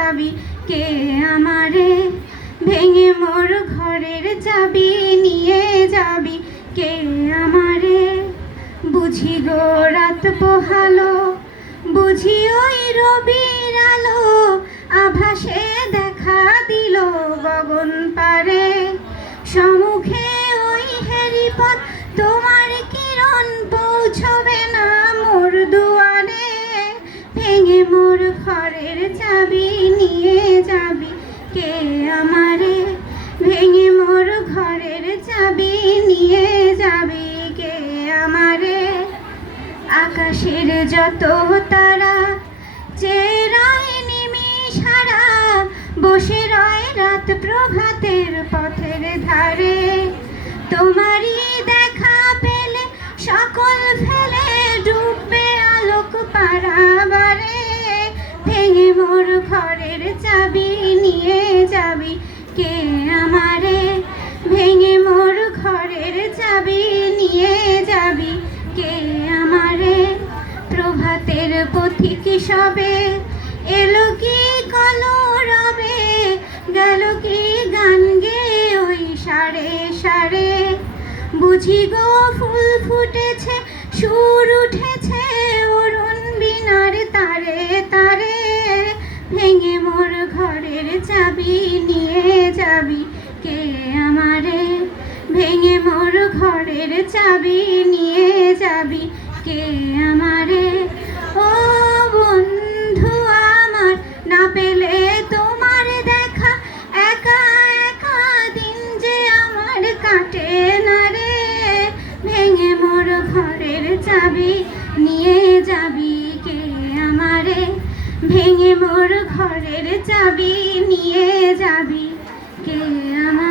যাবি কে আমারে, ভেঙে মোর ঘরের চাবি নিয়ে যাবি কে আমারে। বুঝি গো রাত পোহালো, বুঝি ওই রবির আলো, আভাসে দেখা দিল গগন পারে। সম্মুখে ওই হেরিপথ, তোমার কিরণ পৌঁছবে না মোর দুয়ারে। ভেঙে মোর ঘরের চাবি নিয়ে যাবি কে আমারে, ভেঙে মোর ঘরের চাবি নিয়ে যাবি কে আমারে। আকাশের যত তারা চেয়ে রয় নিমিষারা, বসে রয় রাত প্রভাতের পথের ধারে। তোমারই দেখা পেলে সকল ফেলে ডুববে আলোক পারাবারে। ভেঙে মোর ঘরের চাবি নিয়ে যাবি কে আমারে, ভেঙে মোর ঘরের চাবি নিয়ে যাবি কে আমারে। প্রভাতের পথিক সবে এলো কি কলরবে, গেল কি গান গে ওই সারে সারে। বুঝি গো ফুল ফুটেছে, সুর উঠেছে অরুণ বীণার তারে তারে। ভেঙে মোর ঘরের চাবি নিয়ে যাবি কে আমারে, ভেঙে মোর ঘরের চাবি নিয়ে যাবি কে আমারে। ও বন্ধু আমার, না পেলে তোমার দেখা, একা একা দিন যে আমার কাটে না রে। ভেঙে মোর ঘরের চাবি নিয়ে যাবি কে আমারে, ভেঙে মোর ঘরের চাবি নিয়ে যাবি কে আমার।